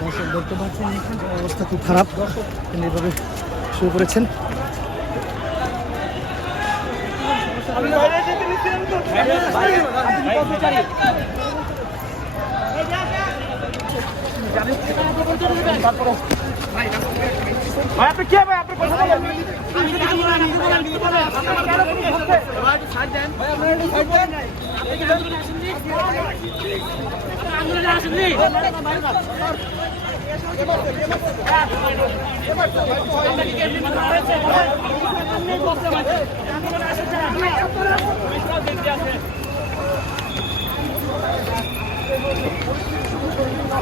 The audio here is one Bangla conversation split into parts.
দর্শক দেখতে পাচ্ছেন এখানে অবস্থা খুব খারাপ। তিনি এভাবে শুয়ে পড়েছেন। ভাই আপনি কে ভাই আপনি কথা বলেন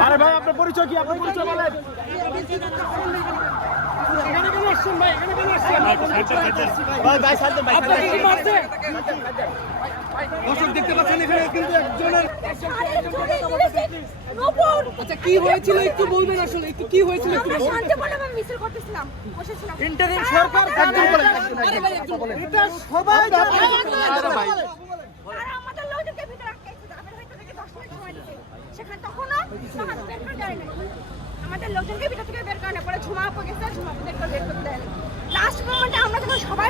আরে ভাই আপনার পরিচয় কি? আপনার পরিচয় বলেন। ভাই ভাই সাইডে ভাই দর্শক দেখতে পাচ্ছেন এখানে কিন্তু একজনের আচ্ছা কি হয়েছিল একটু বলবেন আসলে একটু কি হয়েছিল একটু বলবেন? শান্তিপূর্ণভাবে মিছিল করতেছিলাম বসেছিলাম ইন্টারিম সরকার একজন বলেন। এটা সবাই জানে। ভাই। আমাদের লোকজনকে ভিতরে আটকাইছে আমাদের হয়তো থেকে দশ মিনিট সময় দিতে। সেখানে তখনও তখন বের করে দেয় না আমাদের লোকজনকে ভিতর থেকে বের করে না পরে ঝুমা আপা গেছে ঝুমা বের করে বের করে দেয় লাস্ট মোমেন্টে আমরা যখন সবাই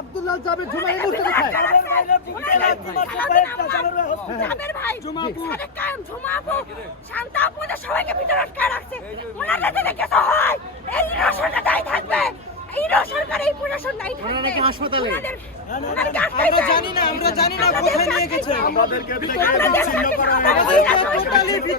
আব্দুল্লাহ জাবের ঝুমা এই মুহূর্তে কোথায়? জাবের ভাই সাদেক কায়েম ঝুমা আপু শান্তা আপু ওদের সবাইকে ভিতরে আটকায় রাখছে। ওনাদের যদি কিছু হয় এই ইনো দায়ী থাকবে। ইনো সরকার এই প্রশাসন দায়ী ওনারা নাকি হাসপাতালে? আমরা জানি না আমরা জানি না কোথায় নিয়ে গেছে। আমাদেরকে বিচ্ছিন্ন করা হয়েছে